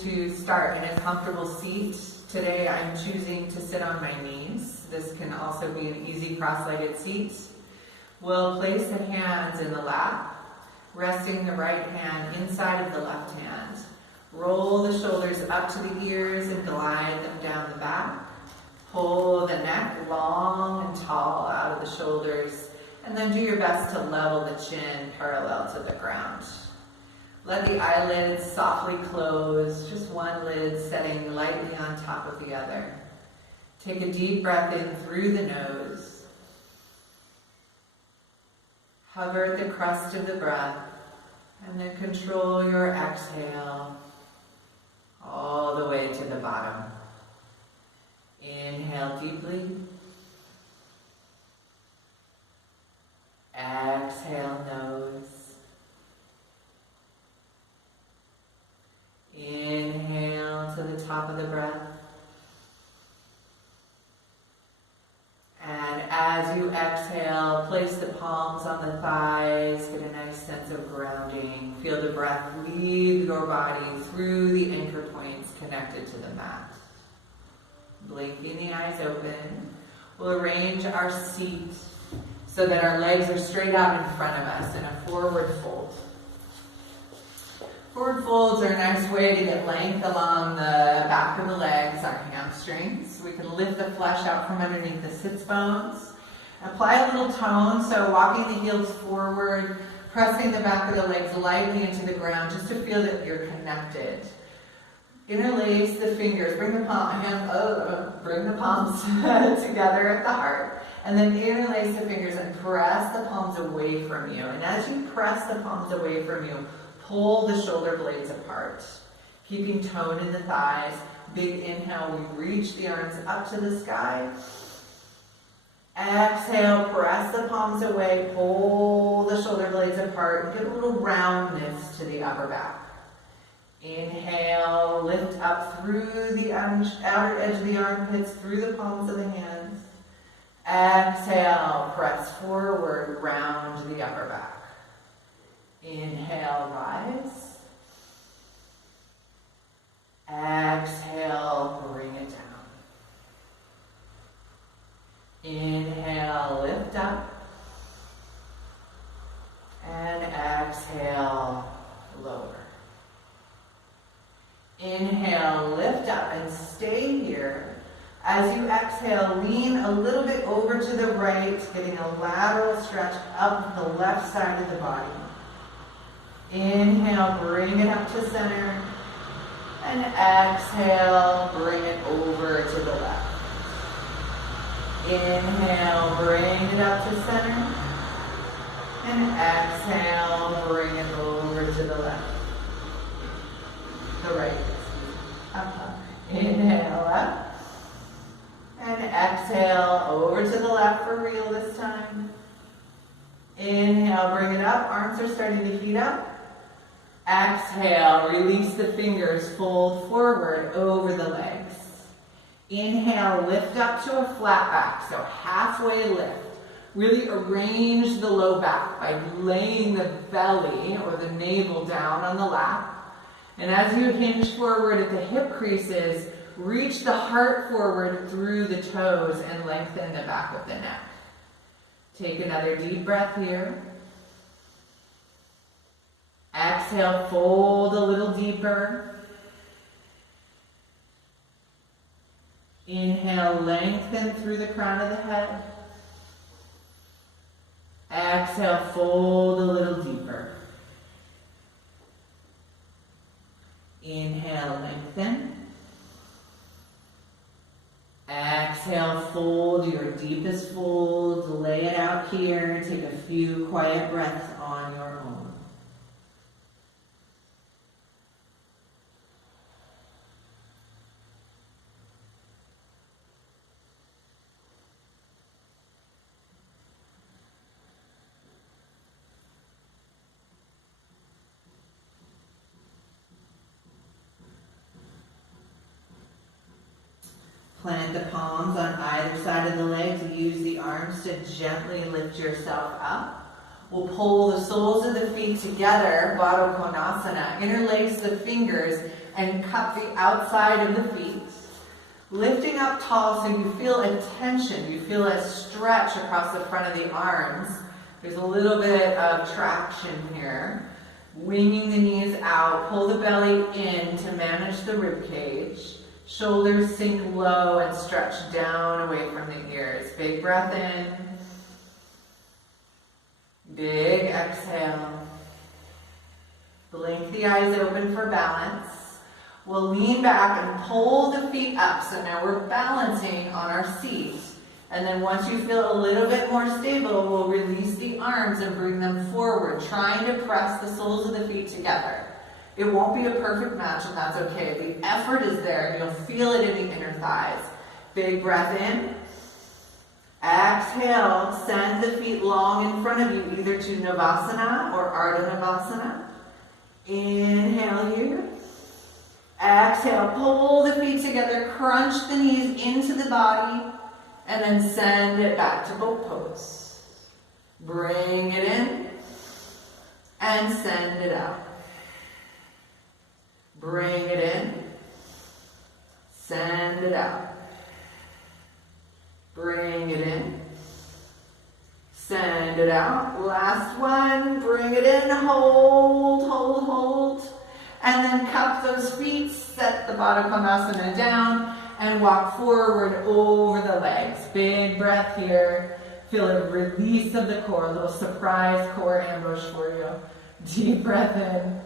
to start in a comfortable seat. Today I'm choosing to sit on my knees. This can also be an easy cross-legged seat. We'll place the hands in the lap, resting the right hand inside of the left hand. Roll the shoulders up to the ears and glide them down the back. Pull the neck long and tall out of the shoulders, and then do your best to level the chin parallel to the ground. Let the eyelids softly close, just one lid setting lightly on top of the other. Take a deep breath in through the nose. Hover at the crest of the breath, and then control your exhale all the way to the bottom. Inhale deeply. Exhale, nose. Inhale to the top of the breath. And as you exhale, place the palms on the thighs, get a nice sense of grounding. Feel the breath leave your body through the anchor points connected to the mat. Blinking the eyes open, we'll arrange our seat so that our legs are straight out in front of us in a forward fold. Forward folds are a nice way to get length along the back of the legs, our hamstrings. We can lift the flesh out from underneath the sits bones. Apply a little tone, so walking the heels forward, pressing the back of the legs lightly into the ground just to feel that you're connected. Interlace the fingers, bring the palms together at the heart, and then interlace the fingers and press the palms away from you. And as you press the palms away from you, pull the shoulder blades apart, keeping tone in the thighs. Big inhale, we reach the arms up to the sky. Exhale, press the palms away, pull the shoulder blades apart, and get a little roundness to the upper back. Inhale, lift up through the outer edge of the armpits, through the palms of the hands. Exhale, press forward, round the upper back. Inhale, rise. Exhale, bring it down. Inhale, lift up. And exhale, lower. Inhale, lift up and stay here. As you exhale, lean a little bit over to the right, getting a lateral stretch up the left side of the body. Inhale, bring it up to center. And exhale, bring it over to the left. Inhale, bring it up to center. And exhale, bring it over to the left. The right. Inhale up. And exhale over to the left for real this time. Inhale, bring it up. Arms are starting to heat up. Exhale, release the fingers, fold forward over the legs. Inhale, lift up to a flat back, so halfway lift. Really arrange the low back by laying the belly or the navel down on the lap. And as you hinge forward at the hip creases, reach the heart forward through the toes and lengthen the back of the neck. Take another deep breath here. Exhale, fold a little deeper. Inhale, lengthen through the crown of the head. Exhale, fold a little deeper. Inhale, lengthen. Exhale, fold your deepest fold. Lay it out here. Take a few quiet breaths on your own. Plant the palms on either side of the legs. Use the arms to gently lift yourself up. We'll pull the soles of the feet together, Baddha Konasana. Interlace the fingers and cup the outside of the feet. Lifting up tall so you feel a tension, you feel a stretch across the front of the arms. There's a little bit of traction here. Winging the knees out, pull the belly in to manage the rib cage. Shoulders sink low and stretch down away from the ears. Big breath in. Big exhale. Blink the eyes open for balance. We'll lean back and pull the feet up. So now we're balancing on our seat. And then once you feel a little bit more stable, we'll release the arms and bring them forward, trying to press the soles of the feet together. It won't be a perfect match, and that's okay. The effort is there, and you'll feel it in the inner thighs. Big breath in. Exhale, send the feet long in front of you, either to Navasana or Ardha Navasana. Inhale here. Exhale, pull the feet together, crunch the knees into the body, and then send it back to boat pose. Bring it in, and send it out. Bring it in, send it out. Bring it in, send it out. Last one, bring it in, hold, hold, hold. And then cup those feet, set the Baddha Konasana down, and walk forward over the legs. Big breath here. Feel a release of the core, a little surprise core ambush for you. Deep breath in.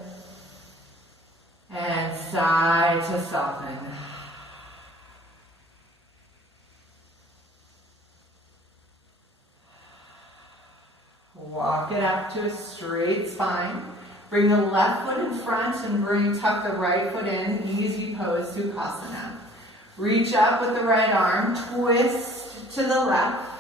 And sigh to soften. Walk it up to a straight spine. Bring the left foot in front and tuck the right foot in. Easy pose, Sukhasana. Reach up with the right arm. Twist to the left.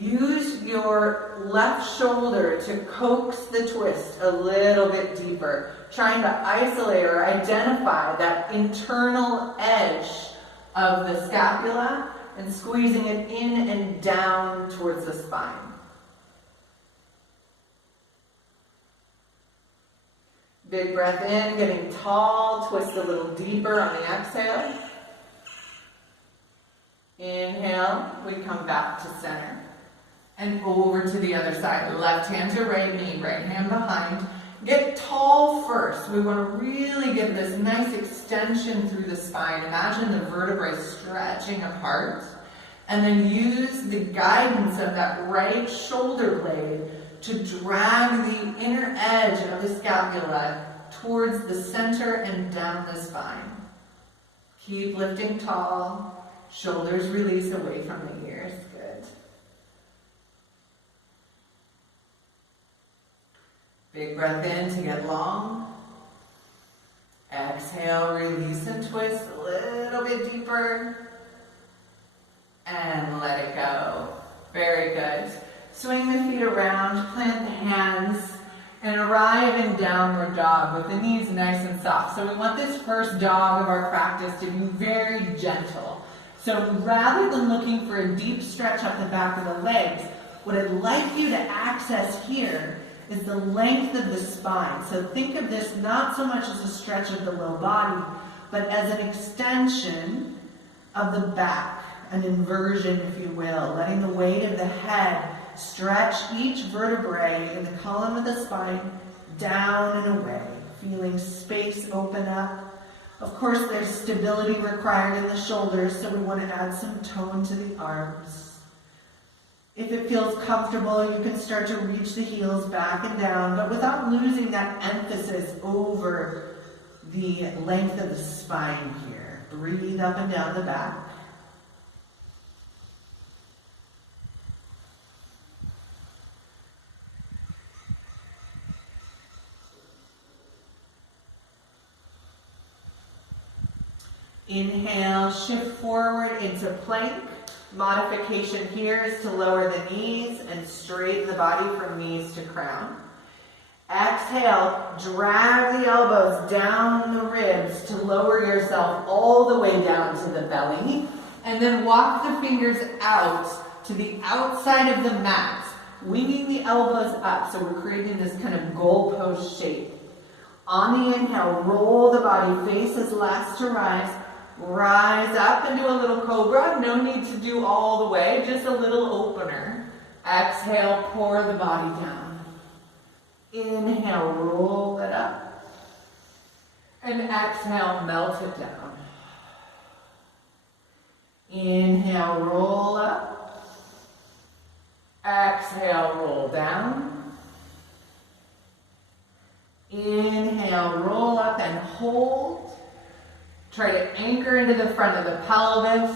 Use your left shoulder to coax the twist a little bit deeper, trying to isolate or identify that internal edge of the scapula and squeezing it in and down towards the spine. Big breath in, getting tall, twist a little deeper on the exhale. Inhale, we come back to center. And over to the other side. Left hand to right knee, right hand behind. Get tall first. We want to really give this nice extension through the spine. Imagine the vertebrae stretching apart. And then use the guidance of that right shoulder blade to drag the inner edge of the scapula towards the center and down the spine. Keep lifting tall. Shoulders release away from the ears. Good. Big breath in to get long. Exhale, release and twist a little bit deeper. And let it go. Very good. Swing the feet around, plant the hands, and arrive in downward dog with the knees nice and soft. So we want this first dog of our practice to be very gentle. So rather than looking for a deep stretch up the back of the legs, what I'd like you to access here is the length of the spine. So think of this not so much as a stretch of the low body, but as an extension of the back, an inversion, if you will, letting the weight of the head stretch each vertebrae in the column of the spine down and away, feeling space open up. Of course, there's stability required in the shoulders, so we want to add some tone to the arms. If it feels comfortable, you can start to reach the heels back and down, but without losing that emphasis over the length of the spine here. Breathe up and down the back. Inhale, shift forward into plank. Modification here is to lower the knees and straighten the body from knees to crown. Exhale, drag the elbows down the ribs to lower yourself all the way down to the belly. And then walk the fingers out to the outside of the mat, winging the elbows up. So we're creating this kind of goalpost shape. On the inhale, roll the body, face is last to rise. Rise up and do a little cobra. No need to do all the way, just a little opener. Exhale, pour the body down. Inhale, roll it up. And exhale, melt it down. Inhale, roll up. Exhale, roll down. Inhale, roll up and hold. Try to anchor into the front of the pelvis.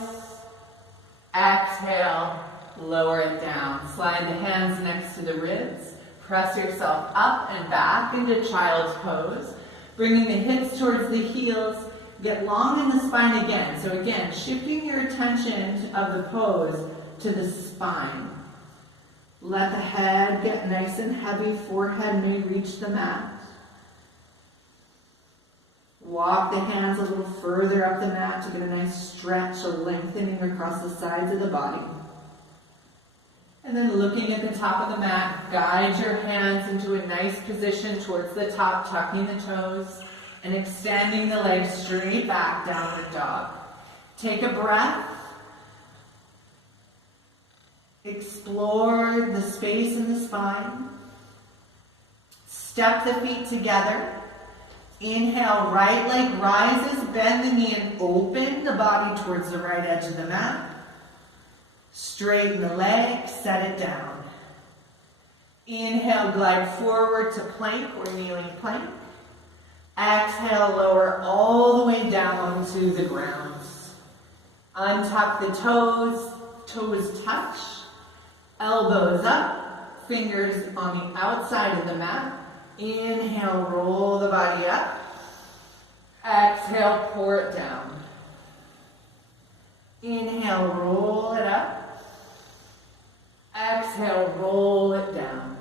Exhale, lower it down. Slide the hands next to the ribs. Press yourself up and back into child's pose. Bringing the hips towards the heels. Get long in the spine again. So again, shifting your attention of the pose to the spine. Let the head get nice and heavy. Forehead may reach the mat. Walk the hands a little further up the mat to get a nice stretch, a lengthening across the sides of the body. And then looking at the top of the mat, guide your hands into a nice position towards the top, tucking the toes and extending the legs straight back, downward dog. Take a breath. Explore the space in the spine. Step the feet together. Inhale, right leg rises, bend the knee and open the body towards the right edge of the mat. Straighten the leg, set it down. Inhale, glide forward to plank or kneeling plank. Exhale, lower all the way down to the ground. Untuck the toes, toes touch, elbows up, fingers on the outside of the mat. Inhale, roll the body up. Exhale, pour it down. Inhale, roll it up. Exhale, roll it down.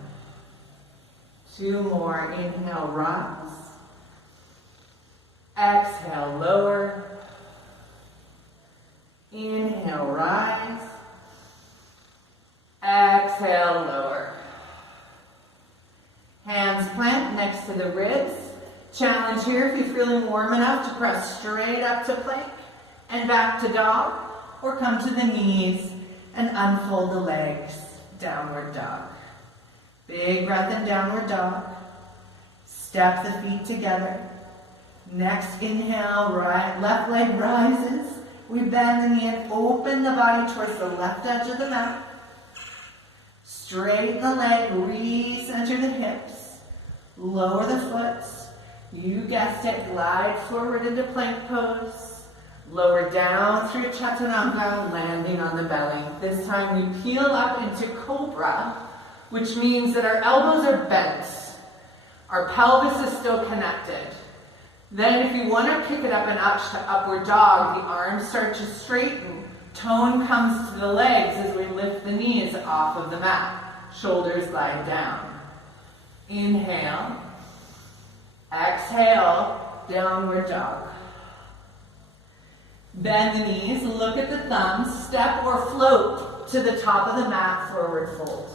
Two more. Inhale, rise. Exhale, lower. Inhale, rise. Exhale, lower. Hands plant next to the ribs. Challenge here if you're feeling warm enough to press straight up to plank and back to dog, or come to the knees and unfold the legs, downward dog. Big breath in downward dog. Step the feet together. Next inhale, right, left leg rises. We bend the knee and open the body towards the left edge of the mat. Straighten the leg, recenter the hips, lower the foot. You guessed it, glide forward into plank pose. Lower down through Chaturanga, landing on the belly. This time we peel up into Cobra, which means that our elbows are bent. Our pelvis is still connected. Then if you want to kick it up a notch to upward dog, the arms start to straighten. Tone comes to the legs as we lift the knees off of the mat. Shoulders glide down. Inhale. Exhale, downward dog. Bend the knees, look at the thumbs, step or float to the top of the mat, forward fold.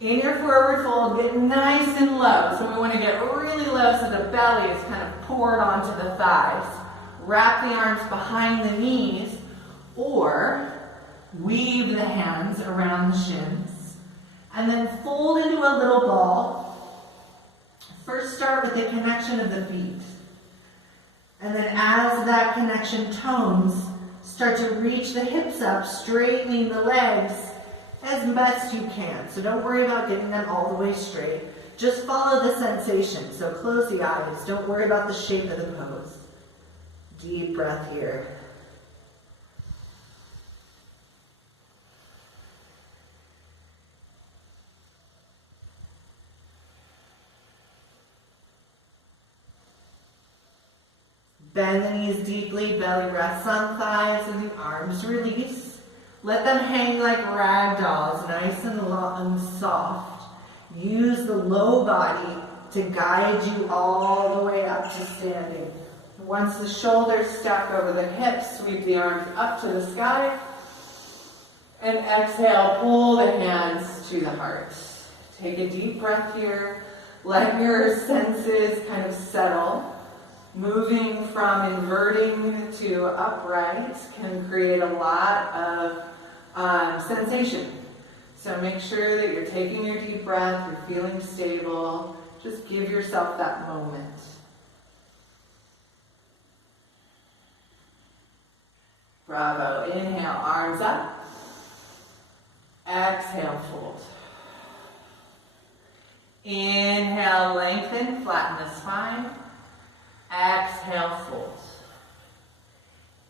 In your forward fold, get nice and low. So we want to get really low so the belly is kind of poured onto the thighs. Wrap the arms behind the knees, or weave the hands around the shins. And then fold into a little ball. First start with the connection of the feet. And then as that connection tones, start to reach the hips up, straightening the legs as best you can. So don't worry about getting them all the way straight. Just follow the sensation. So close the eyes. Don't worry about the shape of the pose. Deep breath here. Bend the knees deeply, belly rests on thighs, and the arms release. Let them hang like rag dolls, nice and long and soft. Use the low body to guide you all the way up to standing. Once the shoulders stack over the hips, sweep the arms up to the sky. And exhale, pull the hands to the heart. Take a deep breath here. Let your senses kind of settle. Moving from inverting to upright can create a lot of sensation. So make sure that you're taking your deep breath, you're feeling stable. Just give yourself that moment. Bravo. Inhale, arms up. Exhale, fold. Inhale, lengthen, flatten the spine. Exhale, fold.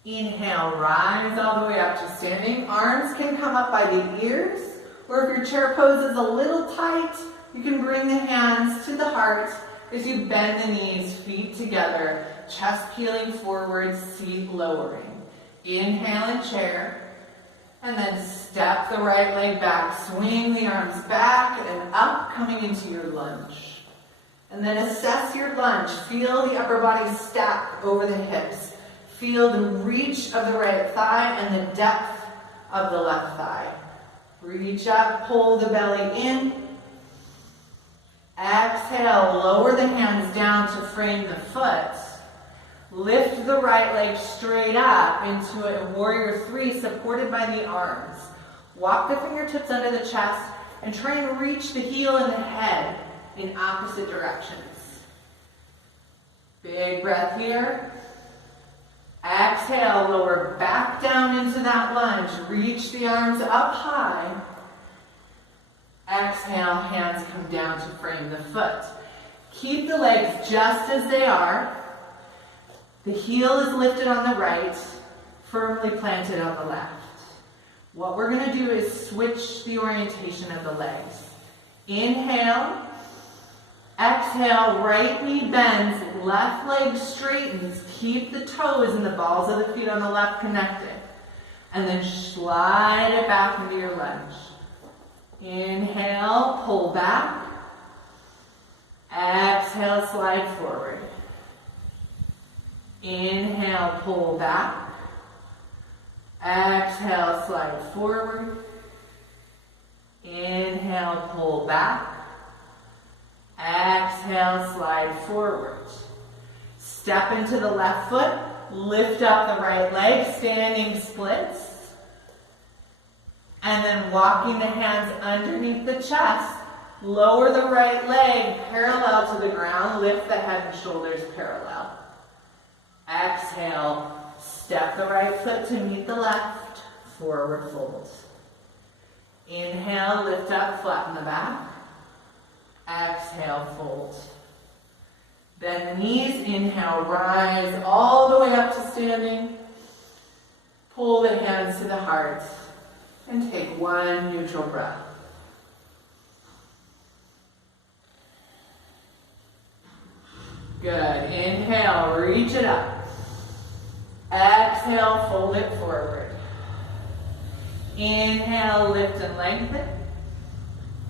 Inhale, rise all the way up to standing. Arms can come up by the ears, or if your chair pose is a little tight, you can bring the hands to the heart as you bend the knees, feet together, chest peeling forward, seat lowering. Inhale in chair, and then step the right leg back. Swing the arms back and up, coming into your lunge. And then assess your lunge. Feel the upper body stack over the hips. Feel the reach of the right thigh and the depth of the left thigh. Reach up, pull the belly in. Exhale, lower the hands down to frame the foot. Lift the right leg straight up into a warrior three supported by the arms. Walk the fingertips under the chest and try and reach the heel and the head in opposite directions. Big breath here. Exhale, lower back down into that lunge. Reach the arms up high. Exhale, hands come down to frame the foot. Keep the legs just as they are. The heel is lifted on the right, firmly planted on the left. What we're going to do is switch the orientation of the legs. Inhale. Exhale, right knee bends, left leg straightens. Keep the toes and the balls of the feet on the left connected. And then slide it back into your lunge. Inhale, pull back. Exhale, slide forward. Inhale, pull back. Exhale, slide forward. Inhale, pull back. Exhale, slide forward. Step into the left foot. Lift up the right leg, standing splits. And then walking the hands underneath the chest. Lower the right leg parallel to the ground. Lift the head and shoulders parallel. Exhale, step the right foot to meet the left. Forward fold. Inhale, lift up, flatten the back. Exhale, fold. Bend the knees. Inhale, rise all the way up to standing. Pull the hands to the heart and take one neutral breath. Good. Inhale, reach it up. Exhale, fold it forward. Inhale, lift and lengthen.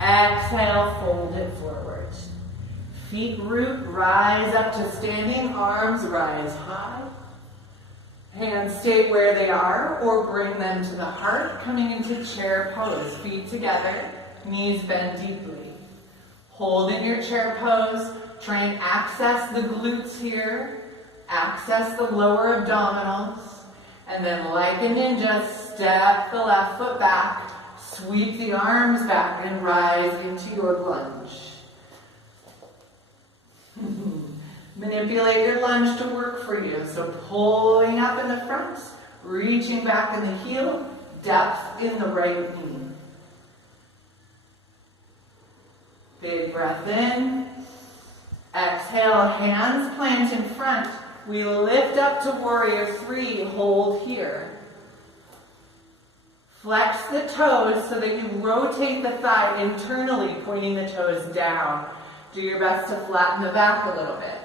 Exhale, fold it forward. Feet root, rise up to standing, arms rise high. Hands stay where they are or bring them to the heart, coming into chair pose. Feet together, knees bend deeply. Holding your chair pose, try and access the glutes here, access the lower abdominals, and then like a ninja, step the left foot back, sweep the arms back and rise into your lunge. Manipulate your lunge to work for you. So pulling up in the front, reaching back in the heel, depth in the right knee. Big breath in. Exhale, hands plant in front. We lift up to warrior three, hold here. Flex the toes so that you rotate the thigh internally, pointing the toes down. Do your best to flatten the back a little bit.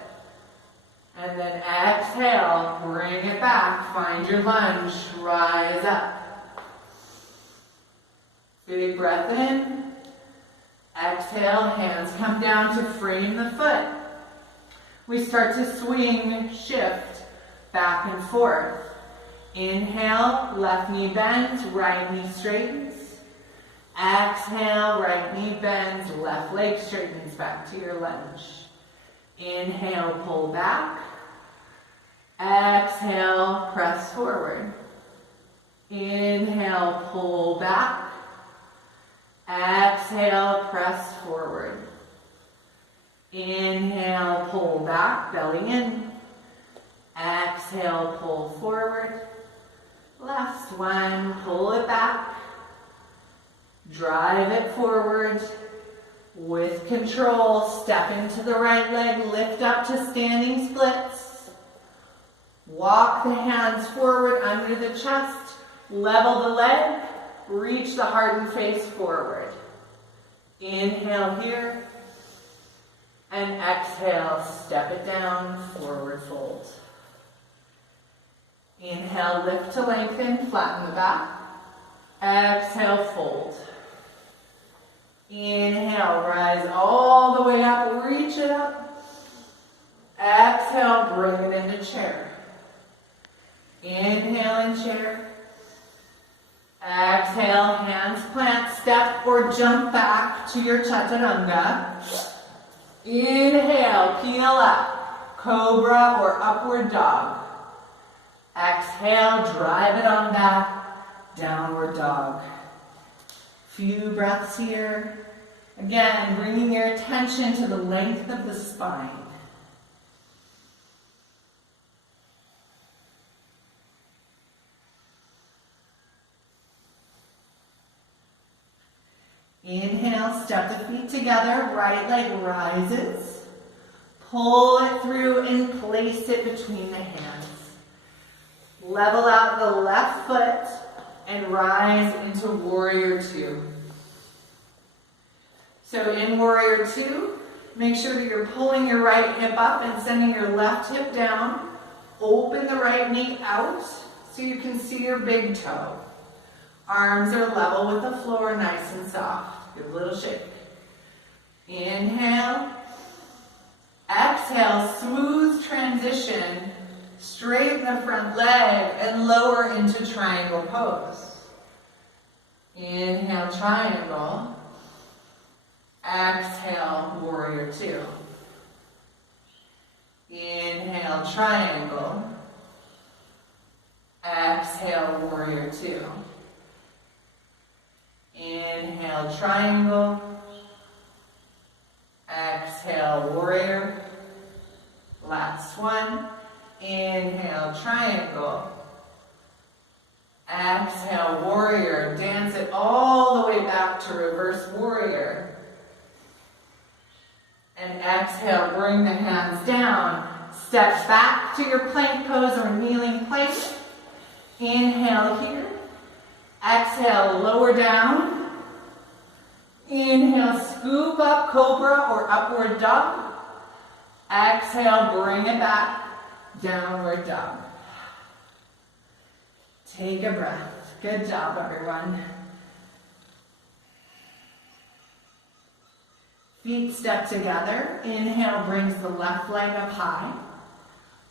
And then exhale, bring it back, find your lunge, rise up. Big breath in. Exhale, hands come down to frame the foot. We start to swing, shift, back and forth. Inhale, left knee bends, right knee straightens. Exhale, right knee bends, left leg straightens back to your lunge. Inhale, pull back. Exhale, press forward. Inhale, pull back. Exhale, press forward. Inhale, pull back, belly in. Exhale, pull forward. Last one, pull it back. Drive it forward. With control, step into the right leg, lift up to standing splits. Walk the hands forward under the chest, level the leg, reach the heart and face forward. Inhale here, and exhale, step it down, forward fold. Inhale, lift to lengthen, flatten the back. Exhale, fold. Inhale, rise all the way up, reach it up. Exhale, bring it into chair. Inhale in chair. Exhale, hands plant, step or jump back to your chaturanga. Inhale, peel up, cobra or upward dog. Exhale, drive it on back, downward dog. Few breaths here. Again, bringing your attention to the length of the spine. Inhale, step the feet together, right leg rises. Pull it through and place it between the hands. Level out the left foot and rise into warrior two. So in warrior two, make sure that you're pulling your right hip up and sending your left hip down. Open the right knee out so you can see your big toe. Arms are level with the floor, nice and soft. Give a little shake. Inhale. Exhale, smooth transition. Straighten the front leg and lower into triangle pose. Inhale, triangle. Exhale, warrior two. Inhale, triangle. Exhale, warrior two. Inhale, triangle. Exhale, warrior. Last one. Inhale, triangle. Exhale, warrior. Dance it all the way back to reverse warrior. And exhale, bring the hands down. Step back to your plank pose or kneeling plank. Inhale here. Exhale, lower down. Inhale, scoop up, cobra or upward dog. Exhale, bring it back, downward dog. Take a breath. Good job, everyone. Feet step together. Inhale brings the left leg up high.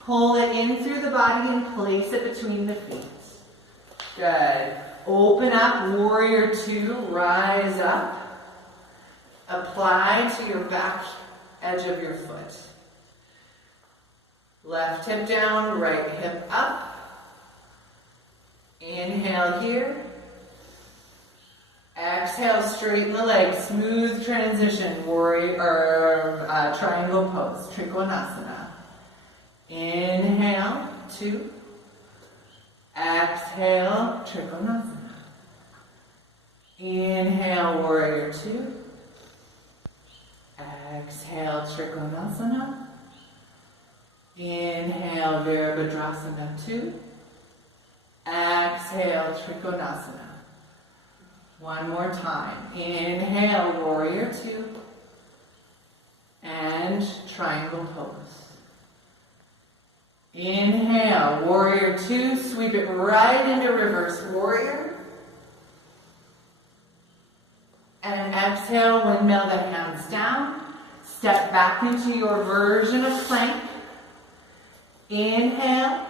Pull it in through the body and place it between the feet. Good. Open up, warrior two, rise up. Apply to your back edge of your foot. Left hip down, right hip up. Inhale here. Exhale, straighten the legs, smooth transition, warrior or triangle pose, Trikonasana. Inhale, two. Exhale, Trikonasana. Inhale, warrior two. Exhale, Trikonasana. Inhale, Virabhadrasana 2. Exhale, Trikonasana. One more time. Inhale, warrior two. And triangle pose. Inhale, warrior two. Sweep it right into reverse warrior. And exhale, windmill the hands down. Step back into your version of plank. Inhale.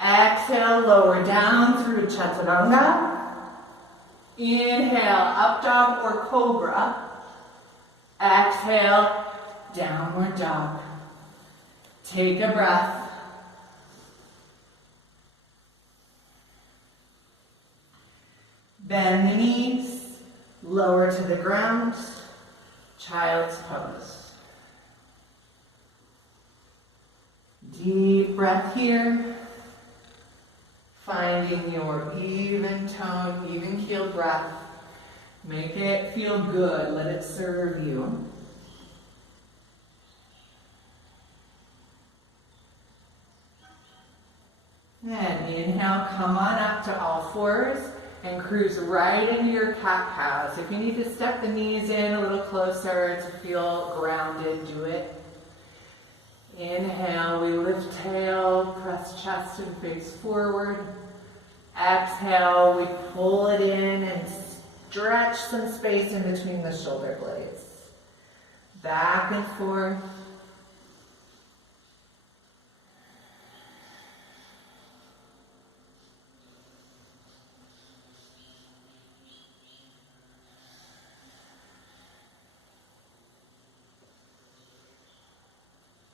Exhale, lower down through chaturanga. Inhale, up dog or cobra. Exhale, downward dog. Take a breath. Bend the knees, lower to the ground, child's pose. Deep breath here, finding your even tone, even keeled breath. Make it feel good, let it serve you. And inhale, come on up to all fours and cruise right into your cat-cows. If you need to step the knees in a little closer to feel grounded, do it. Inhale, we lift tail, press chest and face forward. Exhale, we pull it in and stretch some space in between the shoulder blades. Back and forth.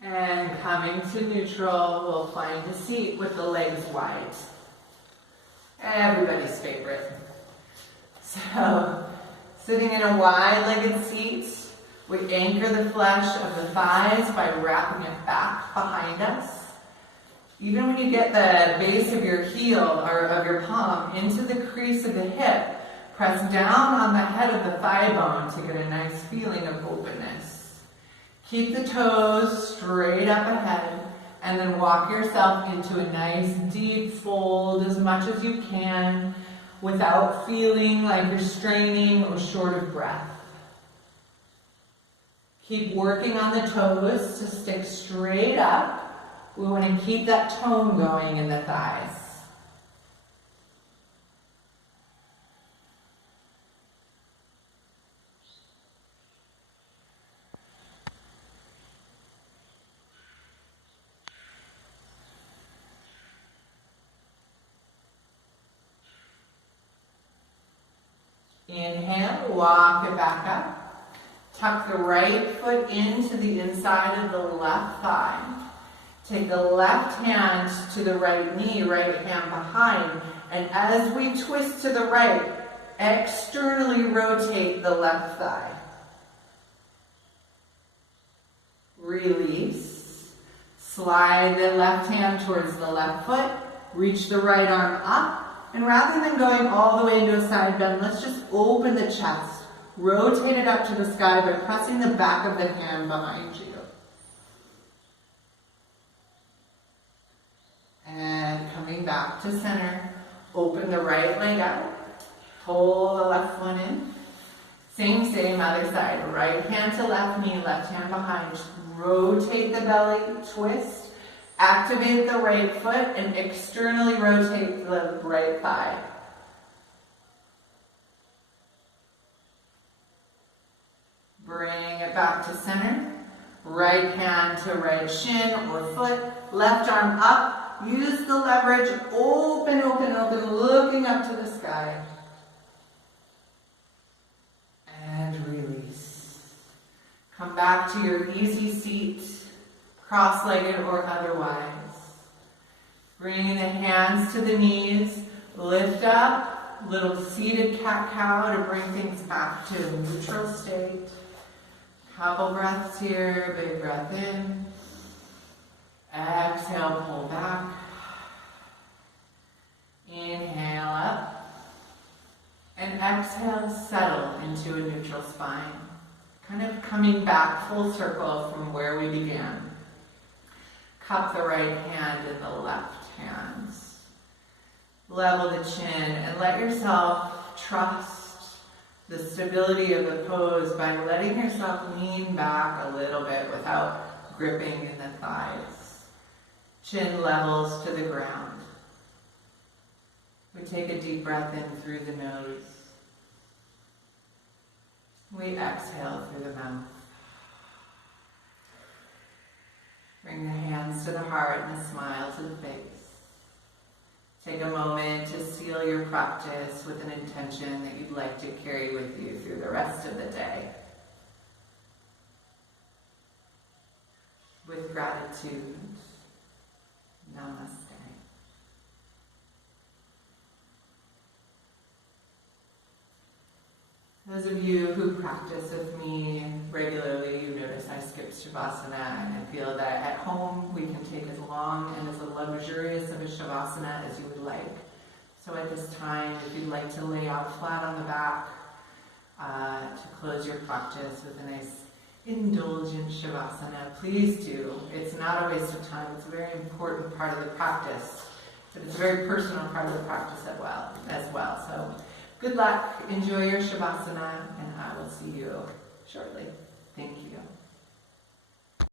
And coming to neutral, we'll find a seat with the legs wide. Everybody's favorite. So, sitting in a wide-legged seat, we anchor the flesh of the thighs by wrapping it back behind us. Even when you get the base of your heel or of your palm into the crease of the hip, press down on the head of the thigh bone to get a nice feeling of openness. Keep the toes straight up ahead and then walk yourself into a nice deep fold as much as you can without feeling like you're straining or short of breath. Keep working on the toes to stick straight up. We want to keep that tone going in the thighs. Inhale, walk it back up. Tuck the right foot into the inside of the left thigh. Take the left hand to the right knee, right hand behind. And as we twist to the right, externally rotate the left thigh. Release. Slide the left hand towards the left foot. Reach the right arm up. And rather than going all the way into a side bend, let's just open the chest. Rotate it up to the sky by pressing the back of the hand behind you. And coming back to center, open the right leg out. Pull the left one in. Same, other side. Right hand to left knee, left hand behind. Rotate the belly, twist. Activate the right foot and externally rotate the right thigh. Bring it back to center. Right hand to right shin or foot. Left arm up. Use the leverage. Open, looking up to the sky. And release. Come back to your easy seat. Cross-legged or otherwise. Bringing the hands to the knees, lift up, little seated cat-cow to bring things back to a neutral state. Couple breaths here, big breath in. Exhale, pull back. Inhale up. And exhale, settle into a neutral spine. Kind of coming back full circle from where we began. Cup the right hand in the left hands. Level the chin and let yourself trust the stability of the pose by letting yourself lean back a little bit without gripping in the thighs. Chin levels to the ground. We take a deep breath in through the nose. We exhale through the mouth. Bring the hands to the heart and a smile to the face. Take a moment to seal your practice with an intention that you'd like to carry with you through the rest of the day. With gratitude, namaste. Those of you who practice with me regularly, you notice I skip Shavasana, and I feel that at home we can take as long and as luxurious of a Shavasana as you would like. So at this time, if you'd like to lay out flat on the back, to close your practice with a nice indulgent Shavasana, please do. It's not a waste of time. It's a very important part of the practice, but it's a very personal part of the practice as well. So good luck, enjoy your Shavasana, and I will see you shortly. Thank you.